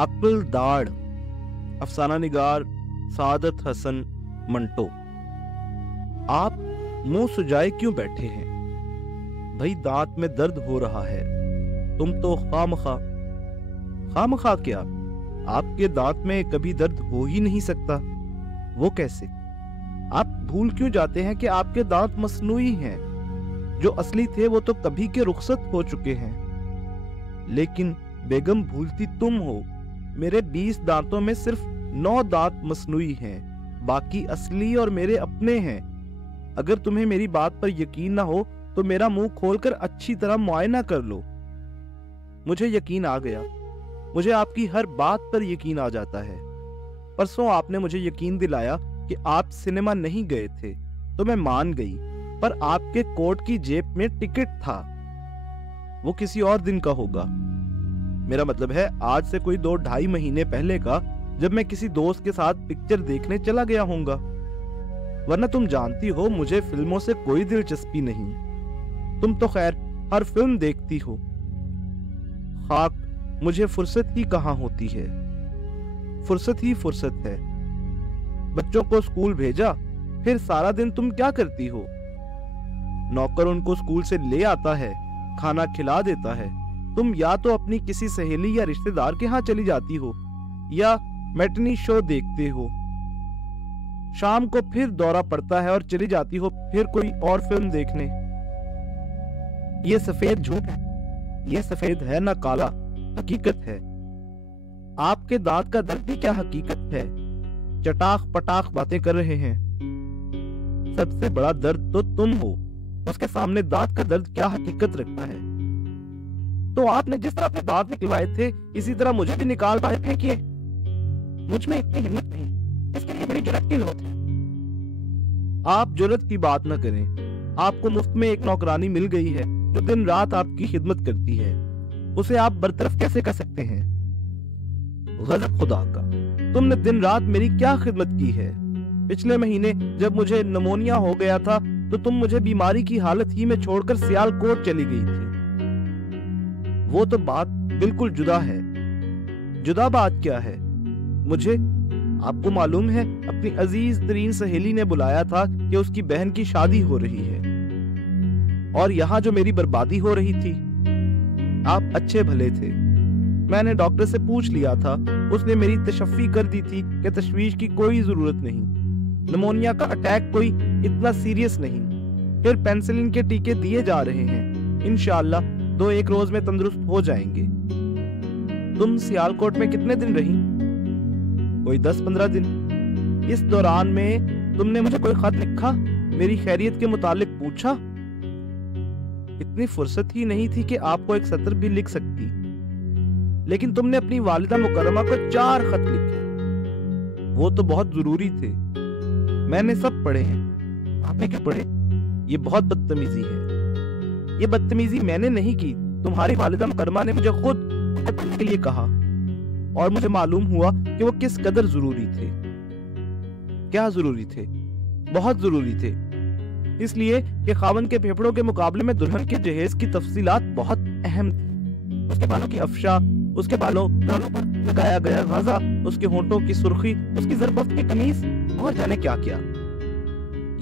अक्ल दाढ़। अफसाना निगार सादत हसन मंटो। आप मुंह सुजाए क्यों बैठे हैं? भाई दांत में दर्द हो रहा है। तुम तो खामखा क्या? आपके दांत में कभी दर्द हो ही नहीं सकता। वो कैसे? आप भूल क्यों जाते हैं कि आपके दांत मसनूई हैं? जो असली थे वो तो कभी के रुखसत हो चुके हैं। लेकिन बेगम भूलती तुम हो। मेरे 20 दांतों में सिर्फ 9 दांत मसनूई हैं, बाकी असली और मेरे अपने हैं। अगर तुम्हें मेरी बात पर यकीन ना हो तो मेरा मुंह खोलकर अच्छी तरह मुआयना कर लो। मुझे यकीन आ गया। मुझे आपकी हर बात पर यकीन आ जाता है। परसों आपने मुझे यकीन दिलाया कि आप सिनेमा नहीं गए थे, तो मैं मान गई, पर आपके कोट की जेब में टिकट था। वो किसी और दिन का होगा। मेरा मतलब है आज से कोई 2-2.5 महीने पहले का, जब मैं किसी दोस्त के साथ पिक्चर देखने चला गया होऊंगा। वरना तुम जानती हो मुझे फिल्मों से कोई दिलचस्पी नहीं। तुम तो खैर हर फिल्म देखती हो। खाक, मुझे फुर्सत ही कहाँ होती है। फुर्सत ही फुर्सत है। बच्चों को स्कूल भेजा, फिर सारा दिन तुम क्या करती हो? नौकर उनको स्कूल से ले आता है, खाना खिला देता है। तुम या तो अपनी किसी सहेली या रिश्तेदार के यहाँ चली जाती हो, या मैटनी शो देखते हो। शाम को फिर दौरा पड़ता है और चली जाती हो फिर कोई और फिल्म देखने। ये सफेद झूठ है। ये सफेद है ना काला, हकीकत है। आपके दांत का दर्द भी क्या हकीकत है? चटाख पटाख बातें कर रहे हैं। सबसे बड़ा दर्द तो तुम हो, उसके सामने दांत का दर्द क्या हकीकत रखता है? तो आपने जिस तरह अपने दांत निकलवाए थे, इसी तरह मुझे भी निकाल पाए फेंकिए। मुझ में इतनी हिम्मत नहीं, इसके लिए बड़ी जुर्रत की जरूरत है। आप जुर्रत की बात न करें। आपको मुफ्त में एक नौकरानी मिल गई है जो दिन रात आपकी खिदमत करती है। उसे आप बरतरफ कैसे कर सकते हैं? गजब खुदा का, तुमने दिन रात मेरी क्या खिदमत की है? पिछले महीने जब मुझे निमोनिया हो गया था तो तुम मुझे बीमारी की हालत ही में छोड़कर सियालकोट चली गई थी। वो तो बात बिल्कुल जुदा है। जुदा बात क्या है? मुझे, आपको मालूम है, अपनी अजीज तरीन सहेली ने बुलाया था कि उसकी बहन की शादी हो रही है, और यहाँ जो मेरी बर्बादी हो रही थी। आप अच्छे भले थे। मैंने डॉक्टर से पूछ लिया था, उसने मेरी तशफ़ी कर दी थी कि तशवीश की कोई जरूरत नहीं। निमोनिया का अटैक कोई इतना सीरियस नहीं। फिर पेनिसिलिन के टीके दिए जा रहे हैं। इंशाअल्लाह 2-1 रोज में तंदुरुस्त हो जाएंगे। तुम सियालकोट में कितने दिन रही? कोई 10-15 दिन। इस दौरान में तुमने मुझे कोई खत लिखा, मेरी खैरियत के मुतालिक पूछा? इतनी फुर्सत ही नहीं थी कि आपको एक सत्र भी लिख सकती। लेकिन तुमने अपनी वालिदा मुकर्रमा को 4 खत लिखे। वो तो बहुत जरूरी थे। मैंने सब पढ़े हैं। आपने क्या पढ़े? ये बहुत बदतमीजी है। ये बदतमीजी मैंने नहीं की, तुम्हारी वालिदा मुकर्रमा ने मुझे खुद पढ़ने के लिए कहा, और मुझे मालूम हुआ कि वो किस कदर जरूरी थे। क्या जरूरी थे? बहुत जरूरी थे। इसलिए कि खावन के फेफड़ों के मुकाबले में दुल्हन के जहेज की तफसीलात बहुत अहम थी। उसके बालों की अफशा, उसके बालों पर लगाया गया गाजा, उसके होंठों की सुर्खी, उसकी ज़रबफ्त की कमीज, और जाने क्या क्या।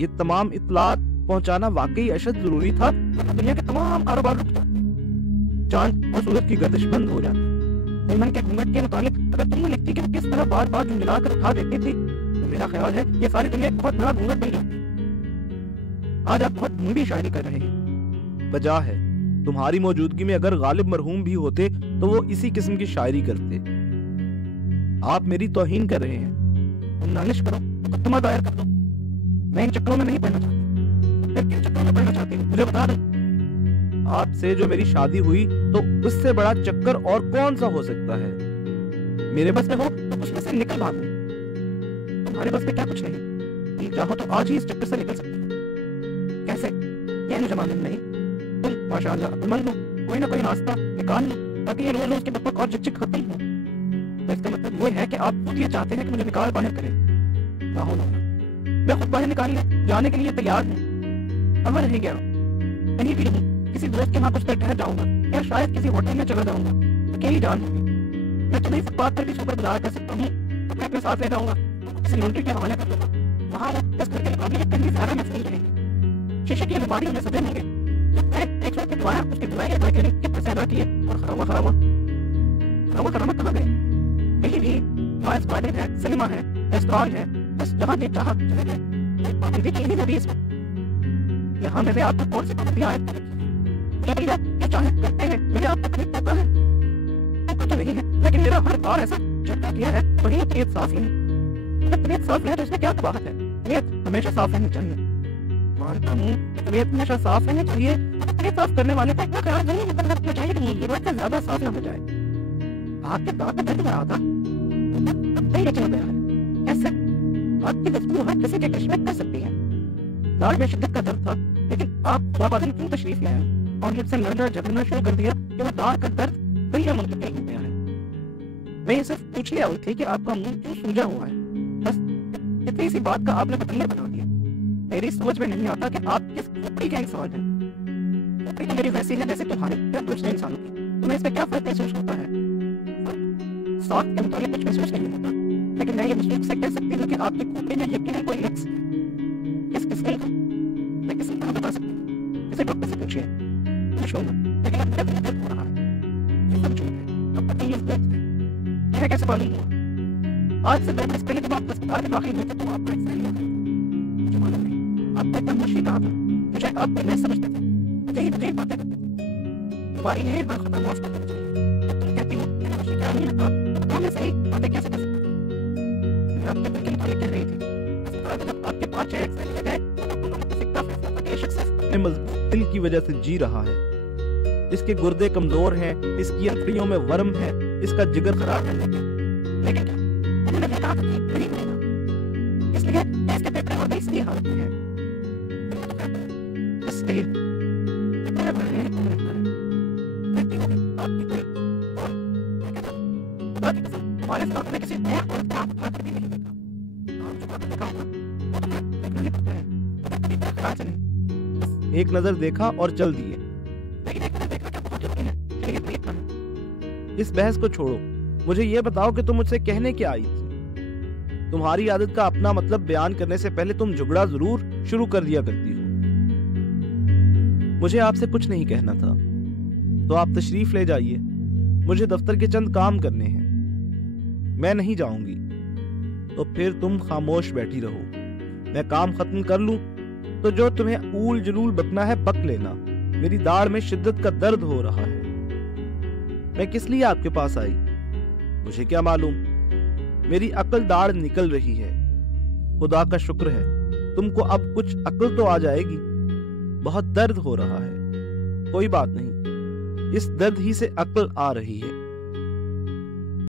ये तमाम इत्तलात पहुंचाना वाकई अशद जरूरी था। दुनिया के तमाम कारोबार रुक जाते, चांद और सूरज की गर्दिश बंद हो जाती। मेमन के घूंघट के मुतालिक अगर तुमने लिखती कि किस तरह बार बार झुंझुला कर उठा देती थी, तो मेरा ख्याल है ये सारी दुनिया एक बहुत बड़ा घूंघट बन जाती। आज आप बहुत धीमी शायरी कर रहे हैं। वजह है, तुम्हारी मौजूदगी में अगर गालिब मरहूम भी होते तो वो इसी किस्म की शायरी करते। आप मेरी तौहीन कर रहे हैं। तुम नालिश करो, मुकद्दमा दायर कर दो। मैं इन चक्करों में नहीं पढ़ना चाहती। फिर किन चक्करों में पढ़ना चाहती हूँ मुझे बता दो। आपसे जो मेरी शादी हुई तो उससे बड़ा चक्कर और कौन सा हो सकता है? मेरे बस में हो तो उसमें से निकल भागो। तुम्हारे बस में क्या कुछ नहीं। तुम चाहो तो आज ही इस चक्कर से निकल सकते हो। कैसे? ये मुझे मालूम नहीं। तुम माशाअल्लाह अक्लमंद हो, कोई ना कोई रास्ता निकाल लो ताकि ये रोज रोज के बकबक और झिकझिक खत्म हो। तो इसका मतलब वो है कि आप खुद ये चाहते हैं कि मुझे निकाल बाहर करें। ना हो ना, मैं खुद बाहर निकालने जाने के लिए तैयार हूँ। अब मैं नहीं गया, कहीं भी रहूँ, किसी दोस्त के यहाँ कुछ देर ठहर जाऊंगा, या शायद किसी होटल में चला जाऊंगा। अकेली जान होगी। मैं मैं तुम्हें फुटपाथ पर भी सोकर गुजार कर सकता हूँ, तो मैं अपने साथ ले जाऊंगा, किसी लॉन्ड्री के हवाले कर दूंगा। वहाँ वो 10 घर के मुकाबले कहीं ज्यादा महफूज रहेंगे। शीशे की अलमारी में सजे होंगे। मैं एक वक्त दोबारा उसके बुराई अदा करने के पैसे अदा किए और खराबा कहाँ गए? कहीं भी नॉइस गार्डन है, सिनेमा है, रेस्टोरेंट है, बस जहाँ भी चाहा चले गए। पाबंदी की नहीं इसमें। यहाँ मैंने आपको कौन सी पाबंदी आयत कर रखी है? क्या चाहे करते हैं, मुझे आप तकलीफ देता है तो नहीं है, लेकिन मेरा हर बार ऐसा झटका किया है, वही तबीयत साफ ही है। तबीयत साफ है तो इसमें क्या बात है? तबीयत हमेशा साफ रहनी चाहिए। मानता हूँ तबीयत हमेशा साफ रहनी चाहिए। तबीयत साफ करने वाले का इतना ख्याल नहीं रखना चाहिए कि ये बात ज्यादा साफ ना हो जाए। आपके दांत में दर्द रहा था, अब नहीं चल गया है। कैसे? आपकी वस्तु हर किसी के कश्मकश कर सकती है। दांत में शिद्दत का दर्द था, लेकिन आप खुदाबादी क्यों तशरीफ लाए और मुझसे लड़ना झगड़ना शुरू कर दिया कि वो दांत का दर्द बढ़िया मुंतकिल हो गया है। मैं ये सिर्फ पूछने आई थी कि आपका मुंह क्यों सूजा हुआ है, बस इतनी सी बात का आपने बतलिया बना दिया। मेरी समझ में नहीं आता कि आप किस खोपड़ी का इंसान है। खोपड़ी तो मेरी वैसी है जैसे तुम्हारे या दूसरे इंसानों की। तुम्हें इसमें क्या फर्क महसूस होता है? साथ के मुताबिक कुछ महसूस नहीं होता, लेकिन मैं ये महसूस से कह सकती हूँ कि आपकी खोपड़ी में यकीनन कोई नक्स है। किस किस्म का? मैं किसी को बता सकती हूँ, किसी डॉक्टर से पूछिए, पूछूंगा, लेकिन अब तक दर्द हो रहा है। सब झूठ है, अब पता ही इस दर्द है। यह कैसे मालूम हुआ? आज से 2 बरस पहले जब आप अस्पताल में दाखिल हुए थे तो आपका एक्सरे लिया था। मुझे मालूम नहीं, आपका इतना मुश्किल कहा था। मुझे आपको नहीं समझते थे, मुझे ही मुझे बातें करते थे। तुम्हारी नहीं बात खत्म माफ करनी चाहिए। तुम कहती हो मैंने मुझे क्या नहीं लगता, मैं सही बातें कैसे कर सकता? मैं आपके दिल के मुताबिक कह रही थी। अस्पताल में जब आपके पास एक्सरे लिए गए तो आपको सिक्का फैसला था कि ये शख्स अपने मजबूत दिल की वजह से जी रहा है। इसके गुर्दे कमजोर हैं, इसकी अंतड़ियों में वर्म है, इसका जिगर खराब है। लेकिन क्या उन्होंने कहा था कि नहीं होगा, इसलिए इसके पेपर और इसलिए हालत में है। इसलिए मेरा बहन को रहता है, कहती होगी आपकी कोई और मैं कहता हूँ बात कसम हमारे साथ में किसी नया और क्या बात भी नहीं देखा। आप जो बात देखा होगा वो तो मैं नहीं पता है, कभी खराब चले। एक नजर देखा और चल दिए। लेकिन एक नजर देखा क्या बहुत जरूरी है, लेकिन देख कर इस बहस को छोड़ो, मुझे ये बताओ कि तुम मुझसे कहने क्या आई थी? तुम्हारी आदत का अपना मतलब बयान करने से पहले तुम जुगड़ा जरूर शुरू कर दिया करती हो। मुझे आपसे कुछ नहीं कहना था, तो आप तशरीफ ले जाइए। मुझे दफ्तर के चंद काम करने हैं, मैं नहीं जाऊंगी। तो फिर तुम खामोश बैठी रहो। मैं काम खत्म कर लूं तो जो तुम्हें ऊल जलूल बकना है बक लेना। मेरी दाढ़ में शिद्दत का दर्द हो रहा है। मैं किस लिए आपके पास आई मुझे क्या मालूम। मेरी अकल दाढ़ निकल रही है। खुदा का शुक्र है तुमको अब कुछ अकल तो आ जाएगी। बहुत दर्द हो रहा है, कोई बात नहीं, इस दर्द ही से अकल आ रही है।